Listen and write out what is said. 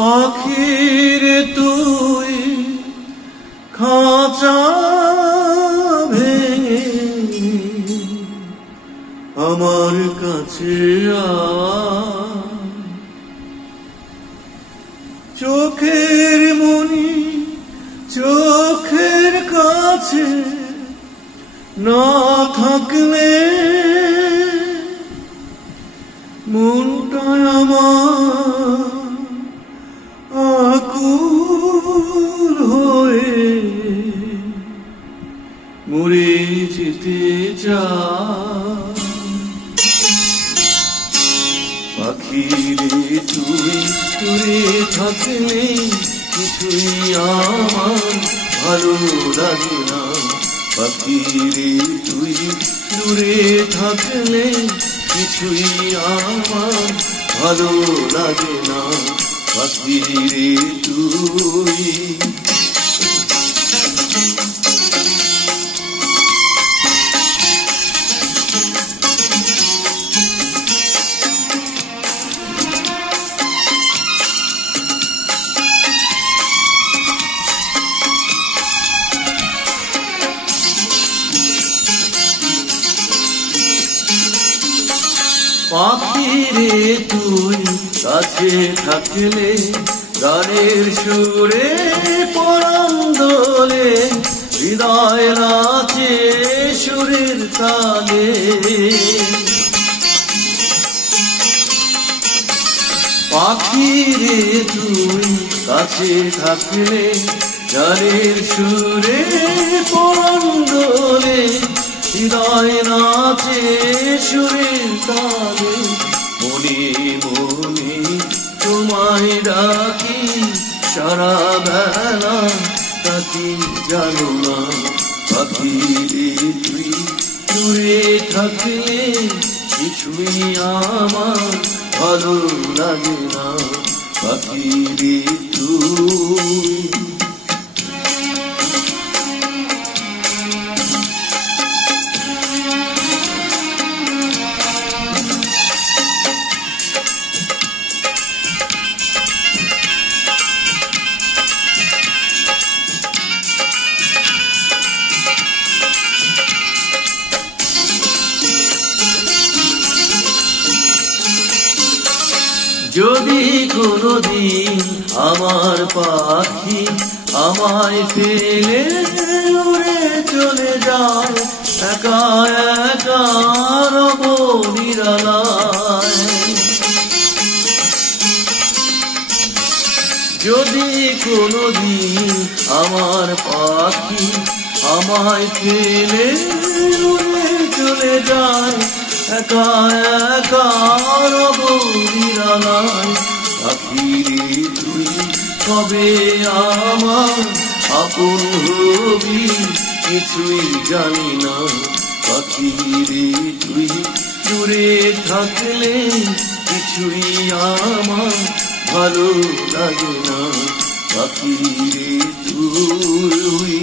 পাখির তুই খাঁচা ভেঙে আমার কাছে চোখের মনি চোখের কাছে না থাকলে মনটা আমার আকুল হয়ে মরে যেতে চায়। পাখিরে তুই দূরে থাকলে কিছুই আমার ভালো লাগে না। পাখিরে তুই দূরে থাকলে কিছুই আমার ভালো লাগে না। পাখিরে তুই পাখিরে তুই কাছে থাকলে গানের সুরে পরাণ দোলে হৃদয় নাচে সুরের তালে। পাখিরে তুই কাছে থাকলে গানের সুরে পরাণ দোলে হৃদয় নাচে সুরের তালে। মনে মনে তোমায় ডাকি সারা বেলা তাকি জানো না। পাখিরে তুই দূরে থাকলে কিছুই আমার ভালো লাগে না। পাখিরে তুই যদি কোনদিন আমার পাখি আমায় ফেলে উড়ে চলে যায় একা একা রব নিরালায়। যদি কোনদিন আমার পাখি আমায় ফেলে উড়ে চলে যায় একা একা রব নিরালায়। পাখিরে তুই কবে আমার আপন হবি কিছুই জানি না। পাখিরে তুই দূরে থাকলে কিছুই আমার ভালো লাগে না। পাখিরে তুই